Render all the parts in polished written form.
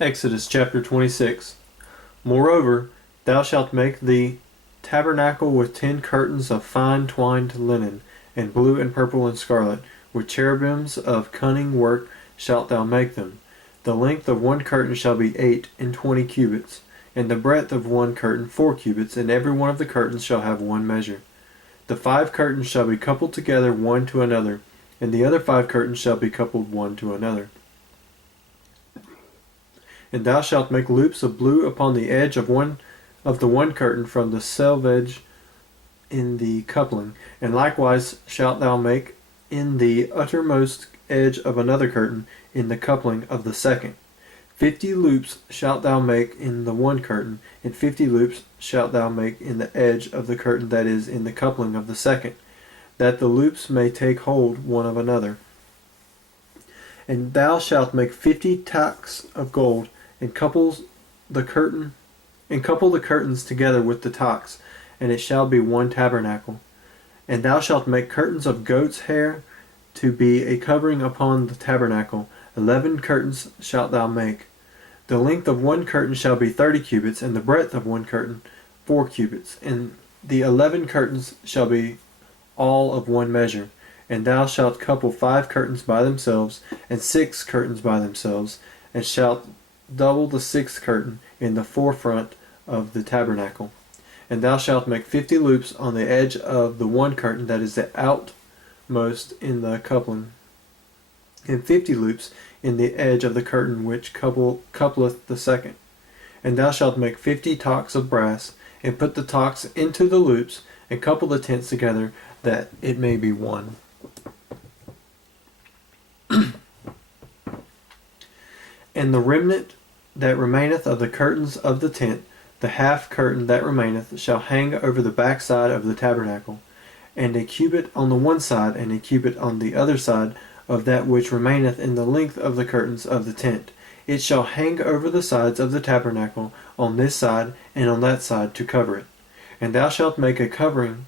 Exodus chapter 26. Moreover, thou shalt make the tabernacle with 10 curtains of fine twined linen, and blue and purple and scarlet. With cherubims of cunning work shalt thou make them. The length of one curtain shall be 8 and 20 cubits, and the breadth of one curtain 4 cubits, and every one of the curtains shall have one measure. The 5 curtains shall be coupled together one to another, and the other 5 curtains shall be coupled one to another. And thou shalt make loops of blue upon the edge of the one curtain from the selvage in the coupling, and likewise shalt thou make in the uttermost edge of another curtain in the coupling of the second. 50 loops shalt thou make in the one curtain, and 50 loops shalt thou make in the edge of the curtain that is in the coupling of the second, that the loops may take hold one of another. And thou shalt make 50 tacks of gold, and couple the curtains together with the tacks, and it shall be one tabernacle. And thou shalt make curtains of goat's hair to be a covering upon the tabernacle. 11 curtains shalt thou make. The length of one curtain shall be 30 cubits, and the breadth of one curtain 4 cubits. And the 11 curtains shall be all of one measure. And thou shalt couple 5 curtains by themselves, and 6 curtains by themselves, and shalt double the 6th curtain in the forefront of the tabernacle. And thou shalt make 50 loops on the edge of the one curtain that is the outmost in the coupling, and 50 loops in the edge of the curtain which coupleth the second. And thou shalt make 50 tocks of brass, and put the tocks into the loops, and couple the tents together, that it may be one. And the remnant that remaineth of the curtains of the tent, the half curtain that remaineth, shall hang over the backside of the tabernacle, and a cubit on the one side, and a cubit on the other side of that which remaineth in the length of the curtains of the tent. It shall hang over the sides of the tabernacle on this side and on that side to cover it. And thou shalt make a covering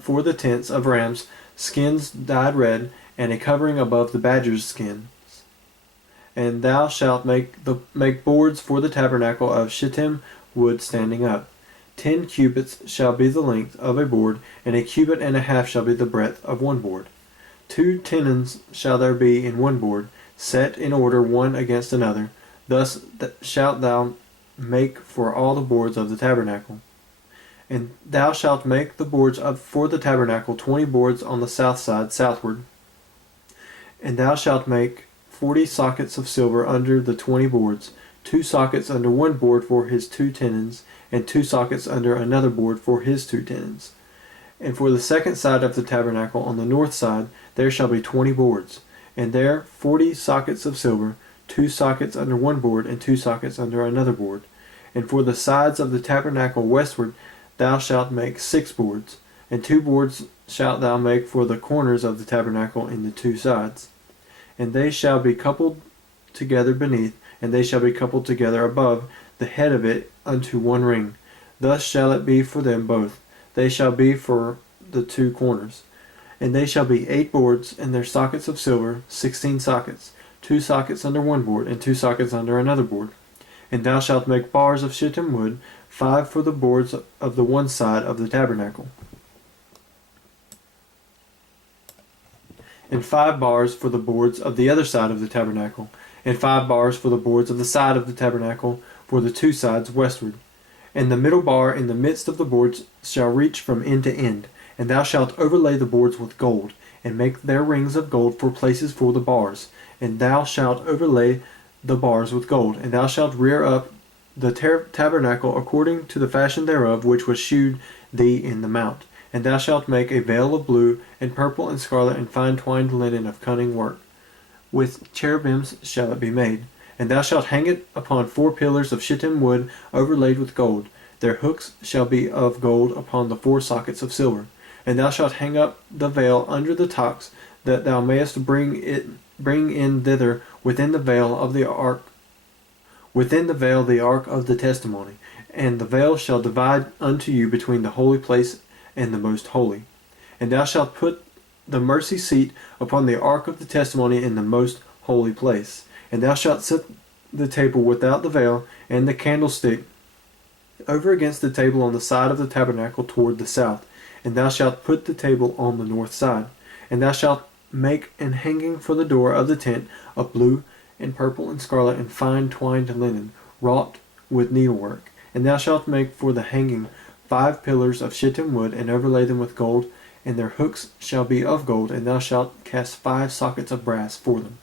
for the tents of rams' skins dyed red, and a covering above the badger's skins. And thou shalt make boards for the tabernacle of shittim wood standing up. 10 cubits shall be the length of a board, and a cubit and a half shall be the breadth of one board. 2 tenons shall there be in one board, set in order one against another. Thus shalt thou make for all the boards of the tabernacle. And thou shalt make the boards for the tabernacle 20 boards on the south side southward. And thou shalt make 40 sockets of silver under the 20 boards, 2 sockets under one board for his 2 tenons, and 2 sockets under another board for his 2 tenons. And for the second side of the tabernacle on the north side there shall be 20 boards, and there 40 sockets of silver, 2 sockets under one board, and 2 sockets under another board. And for the sides of the tabernacle westward thou shalt make 6 boards, and 2 boards shalt thou make for the corners of the tabernacle in the 2 sides. And they shall be coupled together beneath, and they shall be coupled together above the head of it unto one ring. Thus shall it be for them both. They shall be for the 2 corners. And they shall be 8 boards, and their sockets of silver, 16 sockets, 2 sockets under one board, and 2 sockets under another board. And thou shalt make bars of shittim wood, 5 for the boards of the one side of the tabernacle, and 5 bars for the boards of the other side of the tabernacle, and 5 bars for the boards of the side of the tabernacle for the 2 sides westward. And the middle bar in the midst of the boards shall reach from end to end. And thou shalt overlay the boards with gold, and make their rings of gold for places for the bars. And thou shalt overlay the bars with gold. And thou shalt rear up the tabernacle according to the fashion thereof, which was shewed thee in the mount. And thou shalt make a veil of blue, and purple, and scarlet, and fine twined linen of cunning work. With cherubims shall it be made. And thou shalt hang it upon 4 pillars of shittim wood overlaid with gold. Their hooks shall be of gold upon the 4 sockets of silver. And thou shalt hang up the veil under the tocks, that thou mayest bring in thither within the veil the ark of the testimony. And the veil shall divide unto you between the holy place and the most holy. And thou shalt put the mercy seat upon the ark of the testimony in the most holy place. And thou shalt the table without the veil, and the candlestick over against the table on the side of the tabernacle toward the south. And thou shalt put the table on the north side. And thou shalt make an hanging for the door of the tent of blue and purple and scarlet and fine twined linen, wrought with needlework. And thou shalt make for the hanging 5 pillars of shittim wood, and overlay them with gold, and their hooks shall be of gold, and thou shalt cast 5 sockets of brass for them.